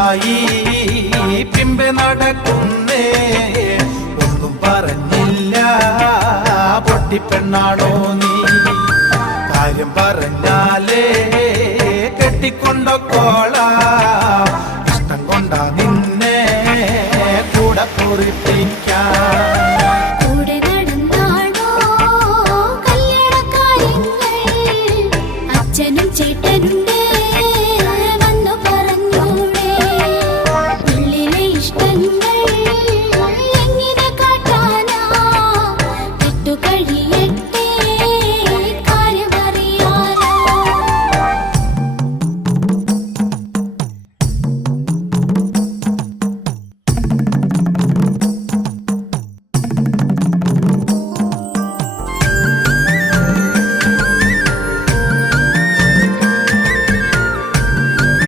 പെണ്ണായി പിമ്പെ നടക്കുന്നേ ഒന്നും പറഞ്ഞില്ല പൊട്ടിപ്പെണ്ണാണോ നീ കാര്യം പറഞ്ഞാലേ കെട്ടിക്കൊണ്ടോ കോള ഇഷ്ടം കൊണ്ടാ നിന്നെ കൂടെ കുറിപ്പിക്കാൻ